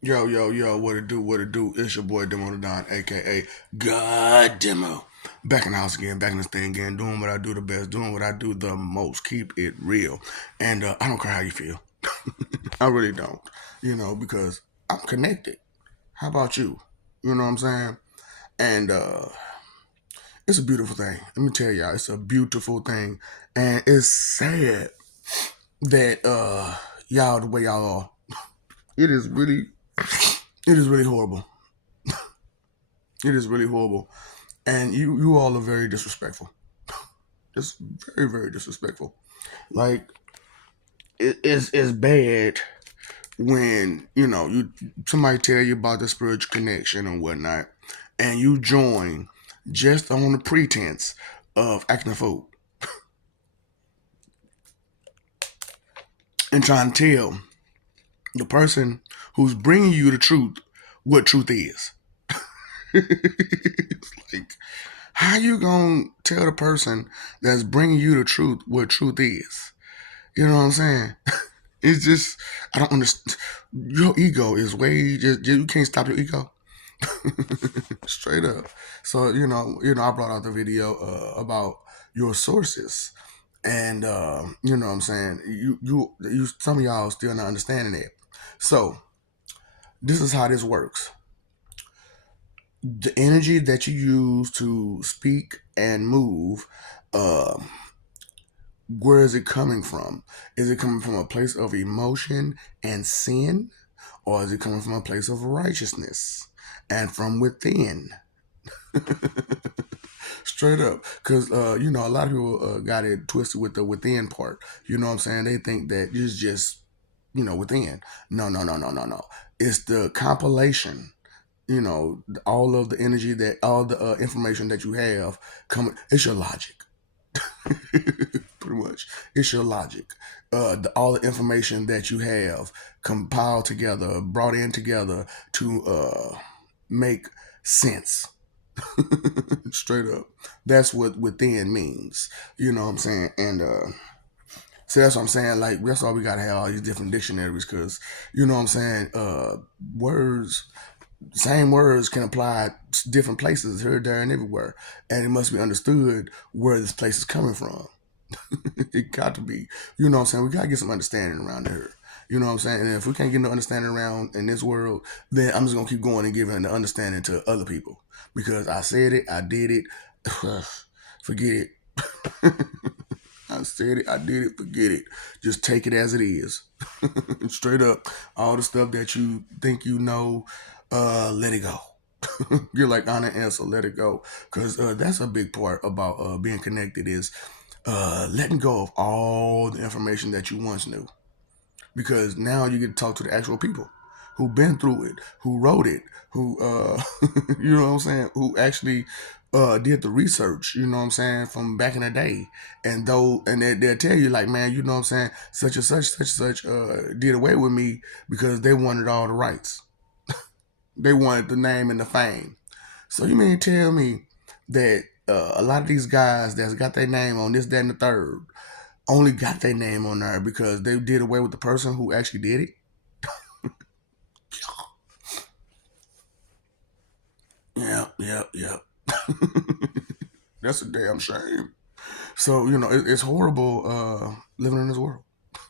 Yo, yo, yo, what it do, what it do? It's your boy Demo the Don, aka God Demo. Back in the house again, back in this thing again, doing what I do the best, doing what I do the most. Keep it real. And I don't care how you feel. I really don't. Because I'm connected. How about you? You know what I'm saying? And it's a beautiful thing. Let me tell y'all, it's a beautiful thing. And it's sad that y'all the way y'all are. It is really it is really horrible. It is really horrible. And you all are very disrespectful. Just very, very disrespectful. Like it's bad when you somebody tell you about the spiritual connection and whatnot, and you join just on the pretense of acting a fool and trying to tell the person who's bringing you the truth what truth is. It's like, how you gonna tell the person that's bringing you the truth what truth is? You know what I'm saying? It's just I don't understand. Your ego is way just you can't stop your ego. Straight up. So I brought out the video about your sources, and you know what I'm saying. You some of y'all still not understanding it. So this is how this works. The energy that you use to speak and move. Um, where is it coming from? Is it coming from a place of emotion and sin? Or is it coming from a place of righteousness and from within? Straight up. Because, a lot of people got it twisted with the within part. You know what I'm saying? They think that it's just, within. No, no, no, no, no, no. It's the compilation. All of the energy all the information that you have coming. It's your logic. Pretty much. It's your logic. All the information that you have compiled together, brought in together to make sense. Straight up. That's what within means. You know what I'm saying? And so that's what I'm saying. Like, that's why we got to have all these different dictionaries because, you know what I'm saying? Words, same words can apply to different places here, there, and everywhere. And it must be understood where this place is coming from. It got to be. You know what I'm saying? We got to get some understanding around here. You know what I'm saying? And if we can't get no understanding around in this world, then I'm just going to keep going and giving the understanding to other people. Because I said it, I did it. Forget it. I said it, I did it, forget it. Just take it as it is. Straight up. All the stuff that you think you know, let it go. You're like Anna Ansel, let it go. Because that's a big part about being connected is letting go of all the information that you once knew. Because now you get to talk to the actual people who've been through it, who wrote it, who you know what I'm saying, who actually did the research, you know what I'm saying, from back in the day. And they'll tell you like, man, you know what I'm saying, such and such did away with me because they wanted all the rights. They wanted the name and the fame. So you mean tell me that a lot of these guys that's got their name on this, that, and the third only got their name on there because they did away with the person who actually did it? Yeah, yeah, yeah. That's a damn shame. So it's horrible living in this world.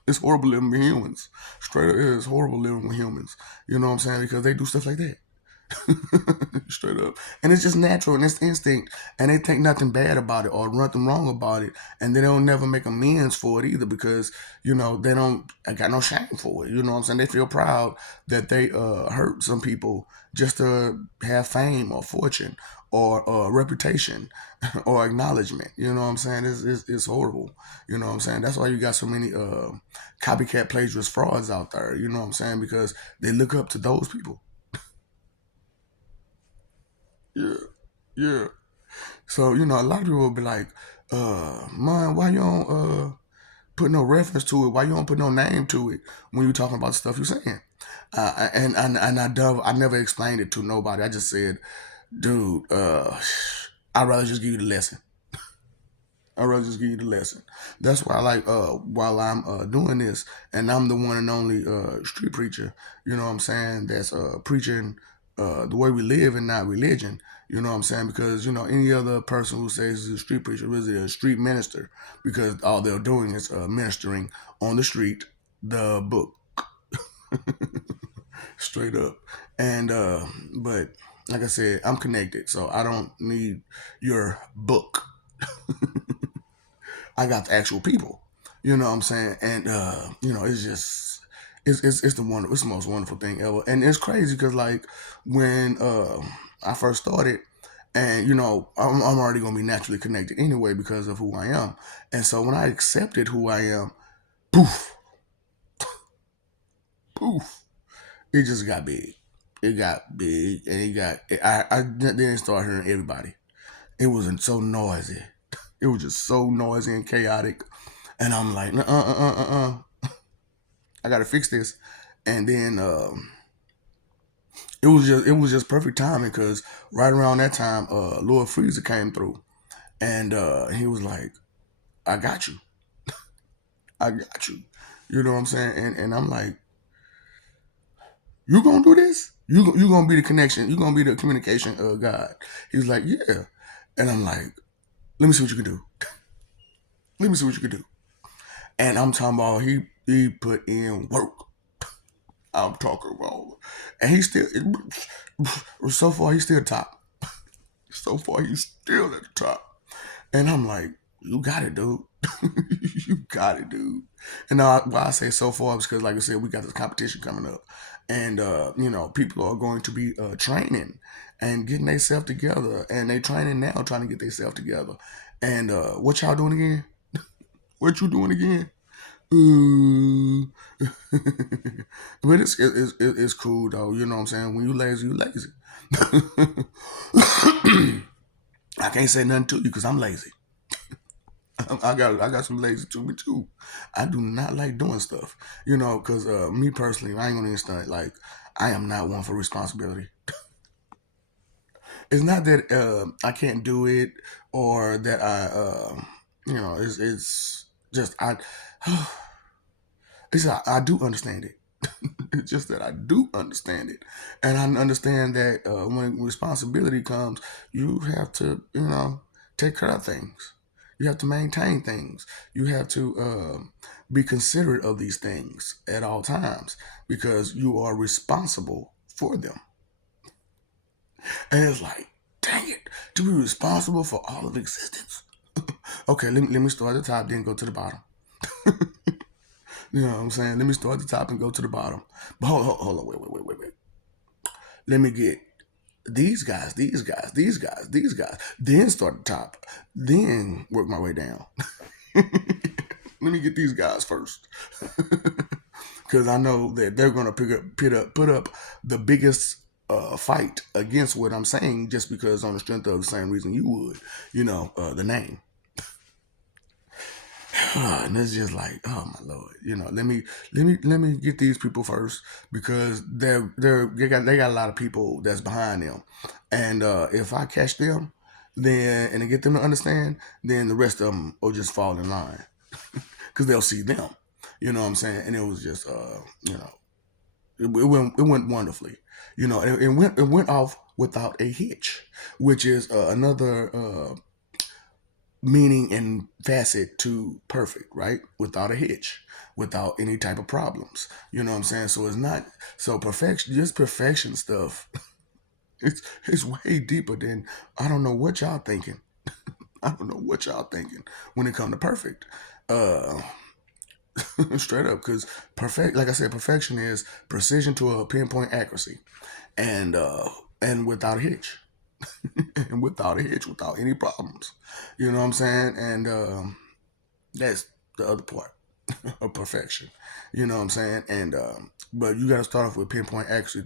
It's horrible living with humans. Straight up, it's horrible living with humans. You know what I'm saying? Because they do stuff like that. Straight up. And it's just natural and it's instinct. And they think nothing bad about it or nothing wrong about it. And they don't never make amends for it either because, they don't I got no shame for it. You know what I'm saying? They feel proud that they hurt some people just to have fame or fortune or reputation or acknowledgement. You know what I'm saying? It's horrible. You know what I'm saying? That's why you got so many copycat plagiarist frauds out there. You know what I'm saying? Because they look up to those people. Yeah. Yeah. So, a lot of people will be like, man, why you don't put no reference to it? Why you don't put no name to it when you talking about the stuff you're saying? I never explained it to nobody. I just said, dude, I'd rather just give you the lesson. I'd rather just give you the lesson. That's why, like, while I'm doing this, and I'm the one and only street preacher, you know what I'm saying? That's preaching the way we live and not religion. You know what I'm saying? Because any other person who says is a street preacher is a street minister, because all they're doing is ministering on the street the book, straight up. And but like I said, I'm connected, so I don't need your book. I got the actual people. You know what I'm saying? And it's just it's the most wonderful thing ever. And it's crazy because, like, when I first started, and I'm already gonna be naturally connected anyway because of who I am. And so when I accepted who I am, poof, poof, it just got big. It got big, and I then started hearing everybody. It wasn't so noisy. It was just so noisy and chaotic. And I'm like, I gotta fix this. And then it was just perfect timing because right around that time, Lord Freezer came through, and he was like, "I got you, I got you." You know what I'm saying? And I'm like, "You gonna do this? You gonna be the connection? You gonna be the communication God?" He's like, "Yeah," and I'm like, "Let me see what you can do. Let me see what you can do." And I'm talking about he put in work. I'm talking about, and he's still so far he's still top. So far he's still at the top. And I'm like, you got it, dude. You got it, dude. And why I say so far is because, like I said, we got this competition coming up, and people are going to be training and getting themselves together, and they training now, trying to get themselves together. And what y'all doing again? What you doing again? But it's cool though. You know what I'm saying? When you lazy, you lazy. I can't say nothing to you because I'm lazy. I got some lazy to me too. I do not like doing stuff, because me personally, I ain't gonna even stunt. Like, I am not one for responsibility. It's not that I can't do it or that it's just I do understand it. It's just that I do understand it, and I understand that when responsibility comes, you have to, take care of things. You have to maintain things. You have to be considerate of these things at all times because you are responsible for them. And it's like, dang it, to be responsible for all of existence. Okay, let me start at the top, then go to the bottom. You know what I'm saying? Let me start at the top and go to the bottom. But hold on, wait. Let me get these guys, then start at the top, then work my way down. Let me get these guys first, because I know that they're gonna put up the biggest fight against what I'm saying, just because on the strength of the same reason you would, the name. And it's just like, oh my lord, let me get these people first because they got a lot of people that's behind them, and if I catch them, then and I get them to understand, then the rest of them will just fall in line because they'll see them. You know what I'm saying? And it was just, it went wonderfully. It went off without a hitch, which is another meaning and facet to perfect, right? Without a hitch, without any type of problems. You know what I'm saying? So it's not so perfection, just perfection stuff. It's way deeper than I don't know what y'all thinking. I don't know what y'all thinking when it come to perfect. Uh Straight up, because like I said, perfection is precision to a pinpoint accuracy, and without a hitch, and without a hitch, without any problems. You know what I'm saying? And that's the other part of perfection. You know what I'm saying? And but you got to start off with pinpoint accuracy.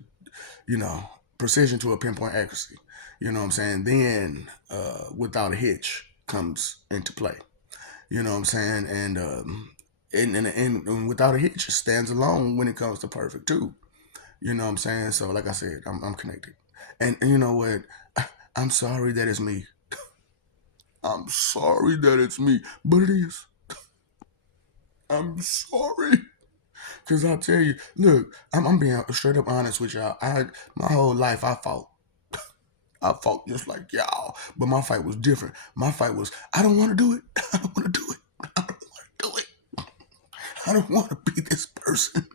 You know, precision to a pinpoint accuracy. You know what I'm saying? Then without a hitch comes into play. You know what I'm saying? And without a hitch, it stands alone when it comes to perfect too. You know what I'm saying? So like I said, I'm connected. And you know what? I'm sorry that it's me. I'm sorry that it's me, but it is. I'm sorry. Cause I tell you, look, I'm being straight up honest with y'all. My whole life I fought just like y'all, but my fight was different. My fight was I don't want to do it. I don't want to do it. I don't want to do it. I don't want to be this person.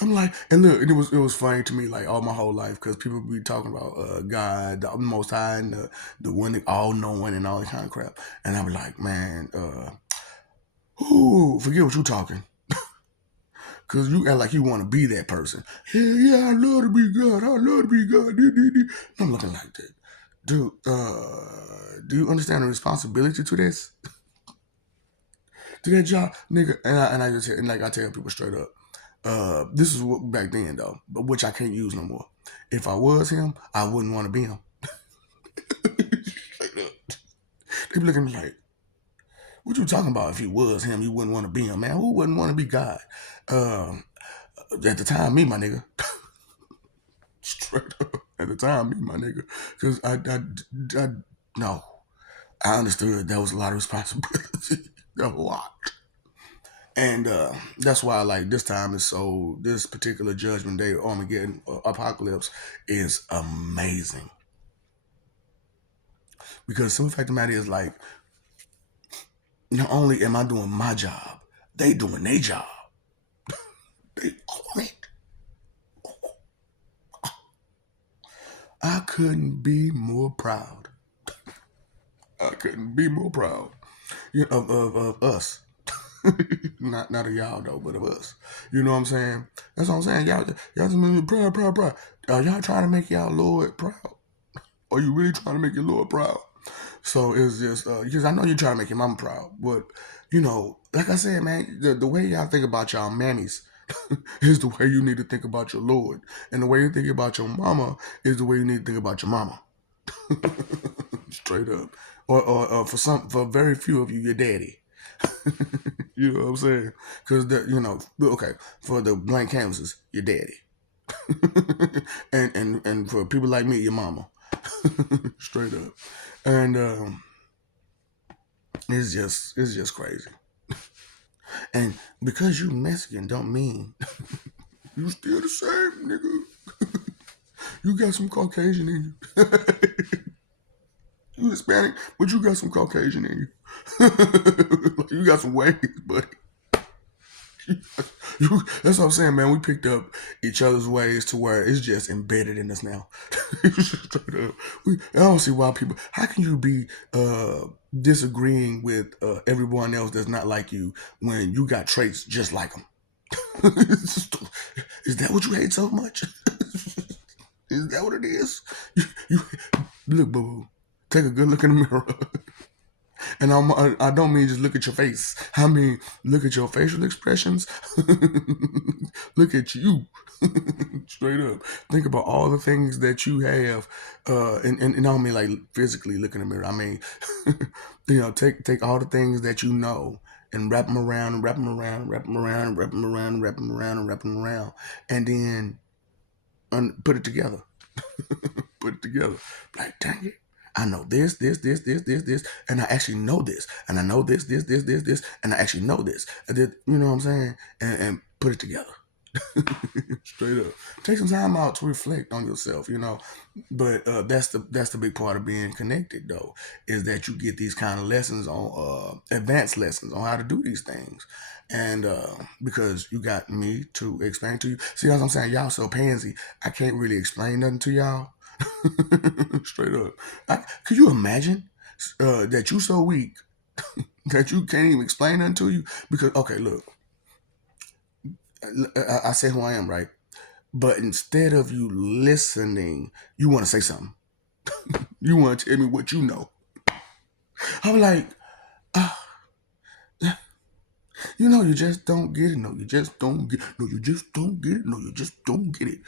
I'm like, and look, it was funny to me like all my whole life because people be talking about God, the Most High, and the one that all knowing and all that kind of crap, and I be like, man, ooh, forget what you talking. Cause you act like you want to be that person. Hell yeah, I love to be God. I love to be God. I'm looking like that. Dude, do you understand the responsibility to this? To that job? Nigga, and I just and like I tell people straight up, this is what back then though, but which I can't use no more. If I was him, I wouldn't want to be him. Straight up. They be looking at me like, what you talking about? If he was him, you wouldn't want to be him, man. Who wouldn't want to be God? Um, at the time, me, my nigga. Straight up. At the time, me, my nigga. Because no. I understood that was a lot of responsibility. A lot. And that's why, like, this time is so, this particular Judgment Day, Armageddon, Apocalypse is amazing. Because some fact of the matter is, like, not only am I doing my job, they doing their job. They own it. I couldn't be more proud. I couldn't be more proud of us. not of y'all though, but of us. You know what I'm saying? That's what I'm saying. Y'all just make me proud, proud, proud. Are y'all trying to make y'all Lord proud? Are you really trying to make your Lord proud? So it's just because I know you're trying to make your mama proud, but like I said, man, the way y'all think about y'all mammies is the way you need to think about your Lord, and the way you think about your mama is the way you need to think about your mama. Straight up, or for very few of you, your daddy. You know what I'm saying? Because okay, for the blank canvases, your daddy, and for people like me, your mama. Straight up, and it's just crazy. And because you Mexican, don't mean you still the same, nigga. You got some Caucasian in you. You Hispanic, but you got some Caucasian in you. Like, you got some ways, buddy. That's what I'm saying, man. We picked up each other's ways to where it's just embedded in us now. I don't see why people. How can you be disagreeing with everyone else that's not like you when you got traits just like them? Is that what you hate so much? Is that what it is? You look, boo boo. Take a good look in the mirror. And I don't mean just look at your face. I mean, look at your facial expressions. Look at you. Straight up. Think about all the things that you have. And I don't mean like physically look in the mirror. I mean, take all the things that you know and wrap them around and wrap them around and wrap them around and wrap them around and wrap them around and wrap them around. And then put it together. Put it together. Like, dang it. I know this, and I actually know this, and I know this, and I actually know this. You know what I'm saying? And put it together. Straight up. Take some time out to reflect on yourself, But that's the big part of being connected, though, is that you get these kind of lessons on advanced lessons on how to do these things, and because you got me to explain to you. See, as I'm saying, y'all so pansy, I can't really explain nothing to y'all. Straight up. Could you imagine that you so weak that you can't even explain nothing to you? Because okay, look, I say who I am, right? But instead of you listening, you want to say something. You want to tell me what you know. I'm like, you just don't get it. No, you just don't get. No, you just don't get it. No, you just don't get it.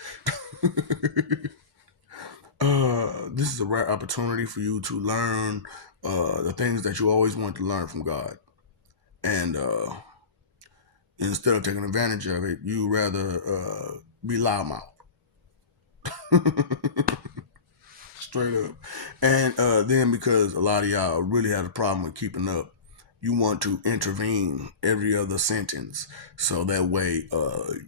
This is a rare opportunity for you to learn the things that you always want to learn from God, and instead of taking advantage of it, you rather be loudmouth. Straight up. And then because a lot of y'all really had a problem with keeping up, you want to intervene every other sentence so that way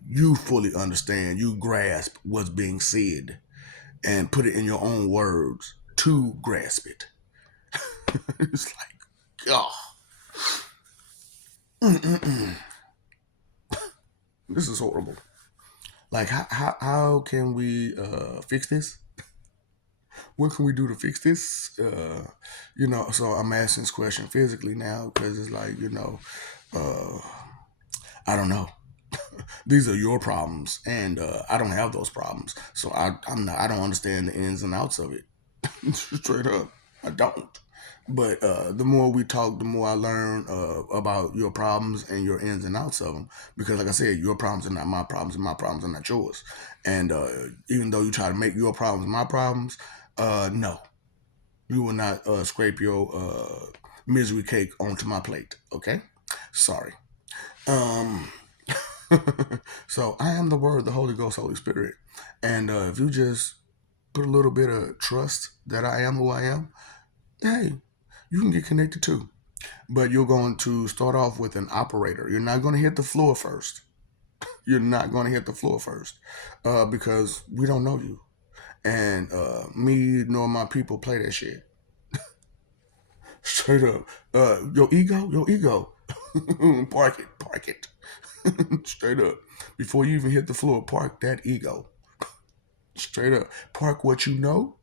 you fully understand, you grasp what's being said and put it in your own words to grasp it. It's like, oh, this is horrible. Like, how can we fix this? What can we do to fix this? So I'm asking this question physically now because it's like, uh, I don't know. These are your problems, and I don't have those problems, so I'm not. I don't understand the ins and outs of it. Straight up, I don't. But the more we talk, the more I learn about your problems and your ins and outs of them. Because, like I said, your problems are not my problems, and my problems are not yours. And even though you try to make your problems my problems, no, you will not scrape your misery cake onto my plate. Okay, sorry. Um, so I am the Word, the Holy Ghost, Holy Spirit, and if you just put a little bit of trust that I am who I am, hey, you can get connected too. But you're going to start off with an operator. You're not going to hit the floor first. You're not going to hit the floor first because we don't know you. And me nor my people play that shit. Straight up. Your ego. Park it. Straight up. Before you even hit the floor, park that ego. Straight up. Park what you know.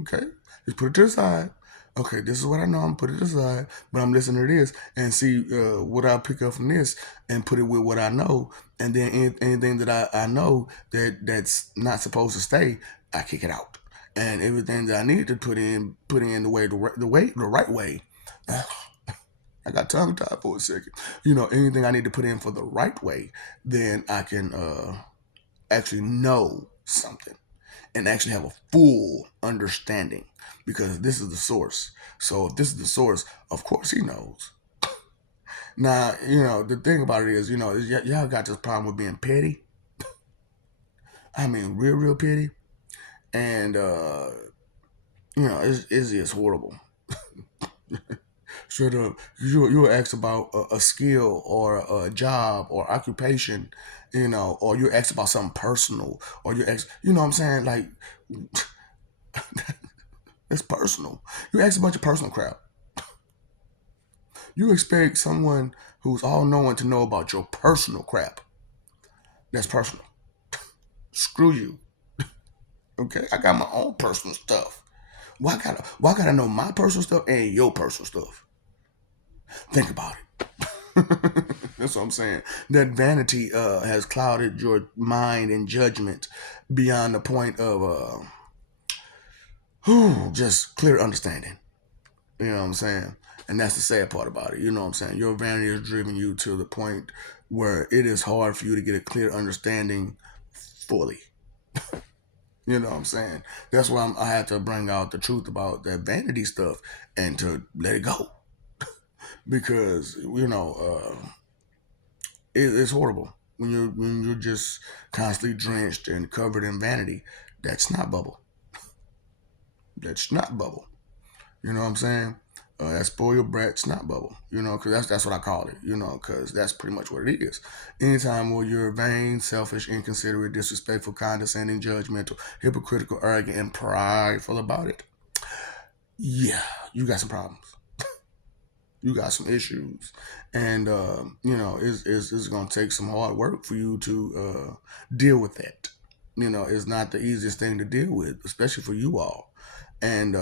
Okay. Just put it to the side. Okay, this is what I know. I'm put it aside, but I'm listening to this and see what I pick up from this and put it with what I know, and then anything that I know that's not supposed to stay, I kick it out, and everything that I need to put in the right way. I got tongue tied for a second. Anything I need to put in for the right way, then I can actually know something and actually have a full understanding because this is the source. So if this is the source, of course he knows. Now, the thing about it is, y'all got this problem with being petty. I mean, real, real petty. And, it's just horrible. Straight up, you'll ask about a skill or a job or occupation, or you ask about something personal, or you ask, what I'm saying? Like, it's personal. You ask a bunch of personal crap. You expect someone who's all knowing to know about your personal crap. That's personal. Screw you. Okay? I got my own personal stuff. Why gotta know my personal stuff and your personal stuff? Think about it. That's what I'm saying. That vanity has clouded your mind and judgment beyond the point of just clear understanding. You know what I'm saying? And that's the sad part about it. You know what I'm saying? Your vanity has driven you to the point where it is hard for you to get a clear understanding fully. You know what I'm saying? That's why I had to bring out the truth about that vanity stuff and to let it go. Because, it's horrible when you're just constantly drenched and covered in vanity. That's not bubble. That's not bubble. You know what I'm saying? That spoiled brat snot bubble, because that's what I call it, because that's pretty much what it is. Anytime where you're vain, selfish, inconsiderate, disrespectful, condescending, judgmental, hypocritical, arrogant, and prideful about it, yeah, you got some problems. You got some issues, and it's gonna take some hard work for you to deal with that. It's not the easiest thing to deal with, especially for you all, and.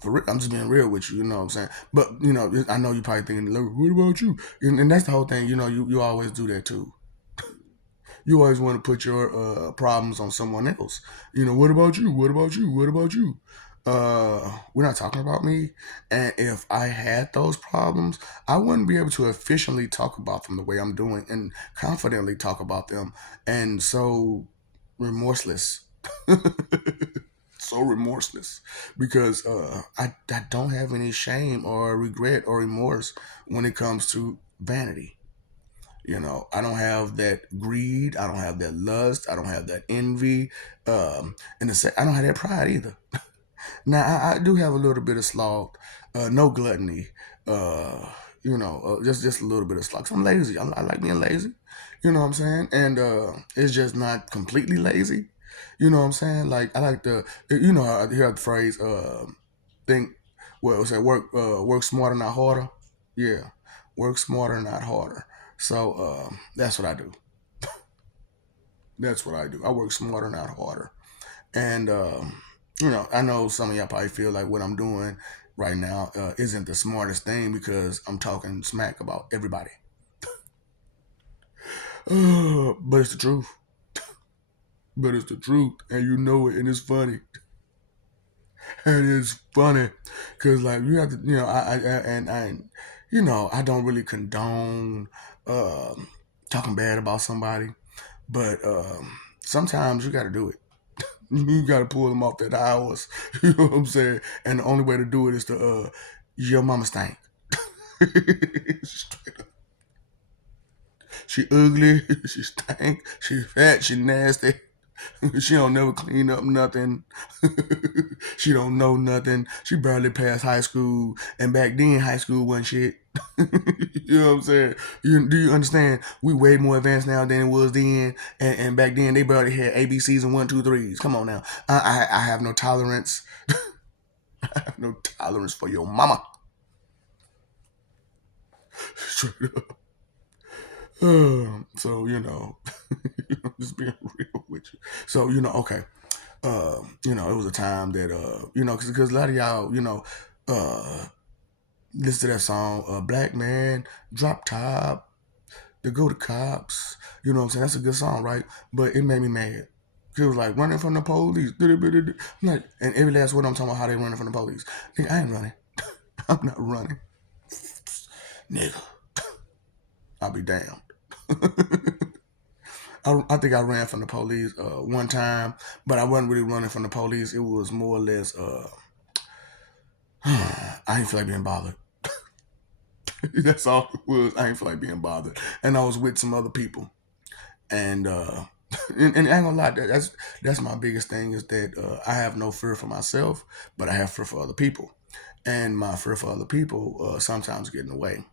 For real, I'm just being real with you, you know what I'm saying? But, I know you probably thinking, "Look, what about you?" And that's the whole thing, you always do that too. You always want to put your problems on someone else. What about you? What about you? What about you? We're not talking about me. And if I had those problems, I wouldn't be able to efficiently talk about them the way I'm doing and confidently talk about them. And so remorseless. So remorseless because I don't have any shame or regret or remorse when it comes to vanity. I don't have that greed. I don't have that lust. I don't have that envy. I don't have that pride either. Now I do have a little bit of sloth, no gluttony, just a little bit of sloth. 'Cause I'm lazy. I like being lazy. You know what I'm saying? And it's just not completely lazy. You know what I'm saying? Like I like to, I hear the phrase, think, well, say work smarter, not harder. Yeah, work smarter, not harder. So that's what I do. That's what I do. I work smarter, not harder. And I know some of y'all probably feel like what I'm doing right now isn't the smartest thing because I'm talking smack about everybody. But it's the truth. But it's the truth, and you know it, and it's funny. And it's funny because like you have to, I don't really condone talking bad about somebody, but sometimes you got to do it. You got to pull them off that hours. You know what I'm saying? And the only way to do it is to your mama stank. She ugly. She stank. She fat. She nasty. She don't never clean up nothing. She don't know nothing. She barely passed high school, and back then high school wasn't shit. You know what I'm saying? Do you understand? We way more advanced now than it was then, and back then they barely had ABCs and 1, 2, 3s. Come on now, I have no tolerance. I have no tolerance for your mama. Straight up. So just being real with you. So okay. It was a time that because a lot of y'all, listen to that song, Black Man, Drop Top, The Go to Cops. You know what I'm saying? That's a good song, right? But it made me mad. It was like running from the police. I'm like, and every last word I'm talking about how they running from the police. Nigga, I ain't running. I'm not running. Nigga, I'll be damned. I think I ran from the police one time, but I wasn't really running from the police. It was more or less, I didn't feel like being bothered. That's all it was. I didn't feel like being bothered. And I was with some other people. And and I ain't gonna lie, that's my biggest thing is that I have no fear for myself, but I have fear for other people. And my fear for other people sometimes get in the way.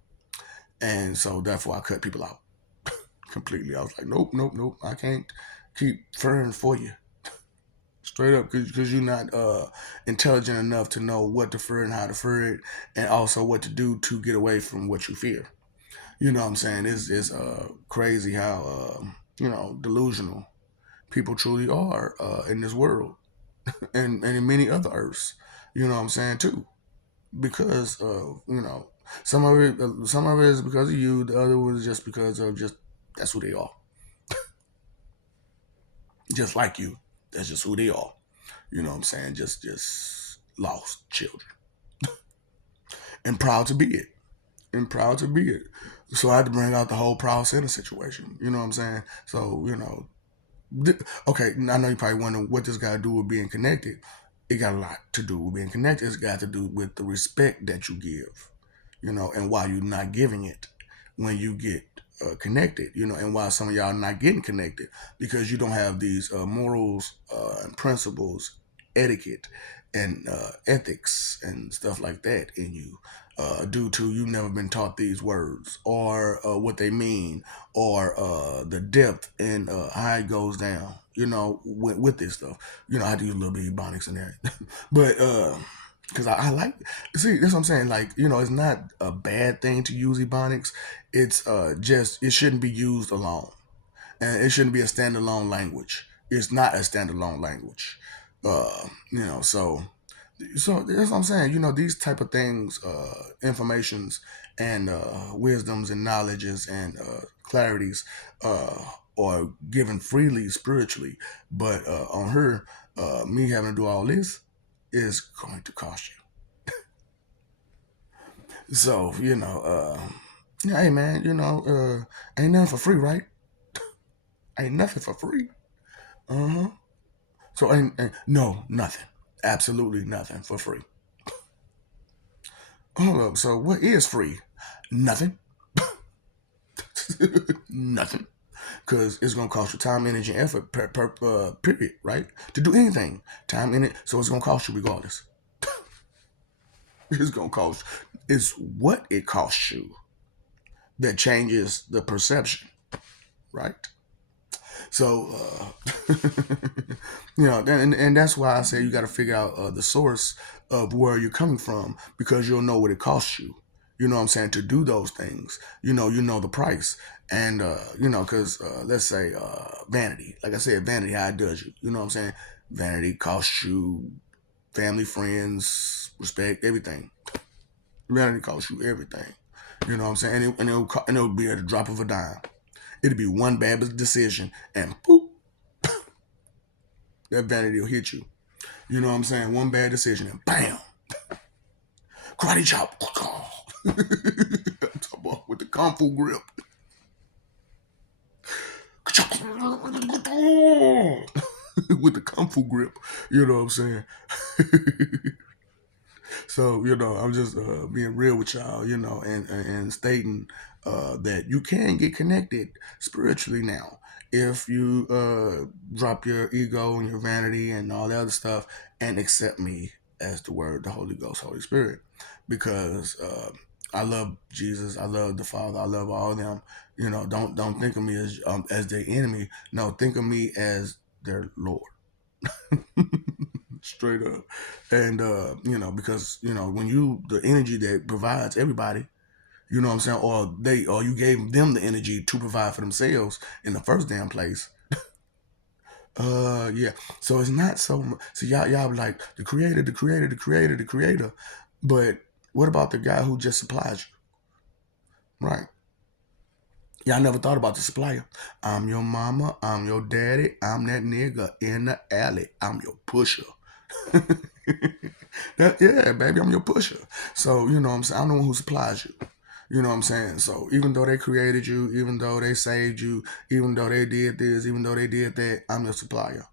And so therefore I cut people out completely. I was like, nope, nope, nope. I can't keep fearing for you. Straight up, because you're not intelligent enough to know what to fear and how to fear it, and also what to do to get away from what you fear. You know what I'm saying? It's crazy how delusional people truly are in this world and in many other earths. You know what I'm saying too? Because some of it is because of you. The other one is just because of just that's who they are. Just like you, that's just who they are. You know what I'm saying? Just lost children and proud to be it. And proud to be it. So I had to bring out the whole proud center situation. You know what I'm saying? So okay. I know you probably wonder what this got to do with being connected. It got a lot to do with being connected. It's got to do with the respect that you give, and why you're not giving it when you get connected, and why some of y'all not getting connected because you don't have these morals and principles, etiquette, and ethics and stuff like that in you. Due to you've never been taught these words or what they mean or the depth and how it goes down, with this stuff. I do a little bit of ebonics in there. But because I like, see, that's what I'm saying. Like, it's not a bad thing to use ebonics. It's just, it shouldn't be used alone. And it shouldn't be a standalone language. It's not a standalone language. So that's what I'm saying. These type of things, informations and wisdoms and knowledges and clarities are given freely spiritually. But on her, me having to do all this is going to cost you. So, yeah, hey man, ain't nothing for free, right? Ain't nothing for free. Uh huh. So ain't no nothing. Absolutely nothing for free. Hold up. So what is free? Nothing. Nothing. Because it's going to cost you time, energy, and effort period, right? To do anything. Time, energy. So it's going to cost you regardless. It's going to cost. It's what it costs you that changes the perception, right? So, and that's why I say you got to figure out the source of where you're coming from because you'll know what it costs you. You know what I'm saying? To do those things, you know the price, and because let's say vanity, like I said, vanity how it does you. You know what I'm saying? Vanity costs you family, friends, respect, everything. Vanity costs you everything. You know what I'm saying? And it'll be at the drop of a dime. It'll be one bad decision, and boop, that vanity will hit you. You know what I'm saying? One bad decision and bam, karate chop. I'm talking about with the kung fu grip. With the kung fu grip. You know what I'm saying? So, I'm just being real with y'all, and stating that you can get connected spiritually now if you drop your ego and your vanity and all that other stuff and accept me as the Word, the Holy Ghost, Holy Spirit, because I love Jesus, I love the Father, I love all of them. Don't think of me as their enemy. No, think of me as their Lord. Straight up. And because when you the energy that provides everybody, you know what I'm saying, or you gave them the energy to provide for themselves in the first damn place. Yeah. So it's not so much. So y'all be like the creator, the creator, the creator, the creator. But what about the guy who just supplies you? Right. Y'all never thought about the supplier. I'm your mama, I'm your daddy, I'm that nigga in the alley, I'm your pusher. Yeah, baby, I'm your pusher. So, you know what I'm saying? I'm the one who supplies you. You know what I'm saying? So even though they created you, even though they saved you, even though they did this, even though they did that, I'm your supplier.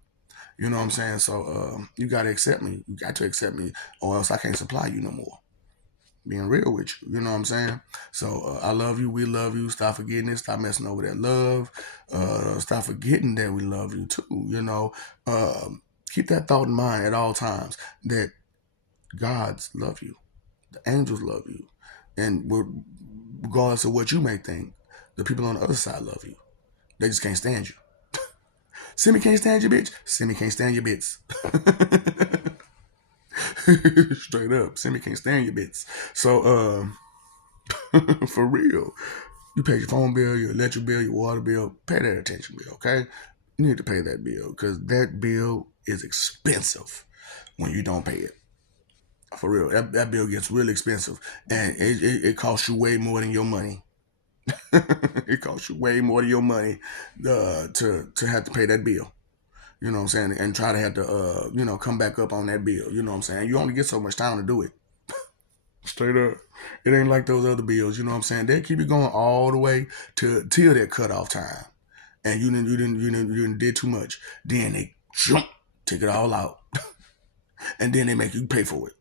You know what I'm saying? So you got to accept me. You got to accept me or else I can't supply you no more. Being real with you. You know what I'm saying? So I love you. We love you. Stop forgetting it. Stop messing over that love. Stop forgetting that we love you too. Keep that thought in mind at all times that gods love you. The angels love you. And regardless of what you may think, the people on the other side love you. They just can't stand you. Simi can't stand your bitch. Simi can't stand your bits. Straight up. Simi can't stand your bits. So, for real, you pay your phone bill, your electric bill, your water bill, pay that attention bill, okay? You need to pay that bill because that bill is expensive when you don't pay it. For real, that bill gets really expensive, and it costs you way more than your money. It costs you way more than your money to have to pay that bill. You know what I'm saying? And try to have to come back up on that bill. You know what I'm saying? You only get so much time to do it. Straight up. It ain't like those other bills, you know what I'm saying? They keep you going all the way to till that cutoff time. And you didn't did too much. Then they jump, take it all out. And then they make you pay for it.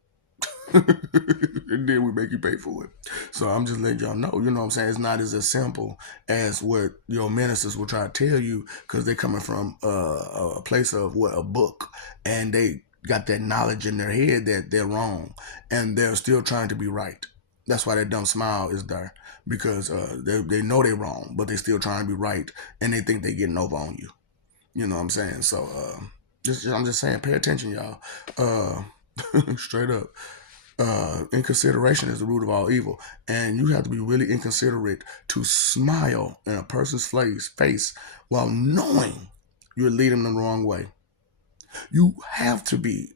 And then we make you pay for it. So I'm just letting y'all know, you know what I'm saying? It's not as simple as what your ministers will try to tell you because they're coming from a place of a book, and they got that knowledge in their head that they're wrong, and they're still trying to be right. That's why that dumb smile is there because they know they're wrong, but they're still trying to be right, and they think they're getting over on you. You know what I'm saying? So I'm just saying, pay attention, y'all. Straight up. Inconsideration is the root of all evil, and you have to be really inconsiderate to smile in a person's face while knowing you're leading them the wrong way. You have to be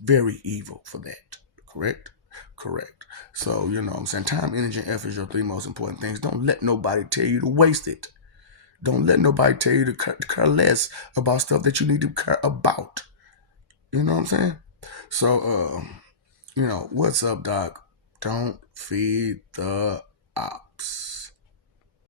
very evil for that. Correct? Correct. So, you know what I'm saying? Time, energy, and effort is your three most important things. Don't let nobody tell you to waste it. Don't let nobody tell you to care less about stuff that you need to care about. You know what I'm saying? So, what's up, Doc? Don't feed the ops.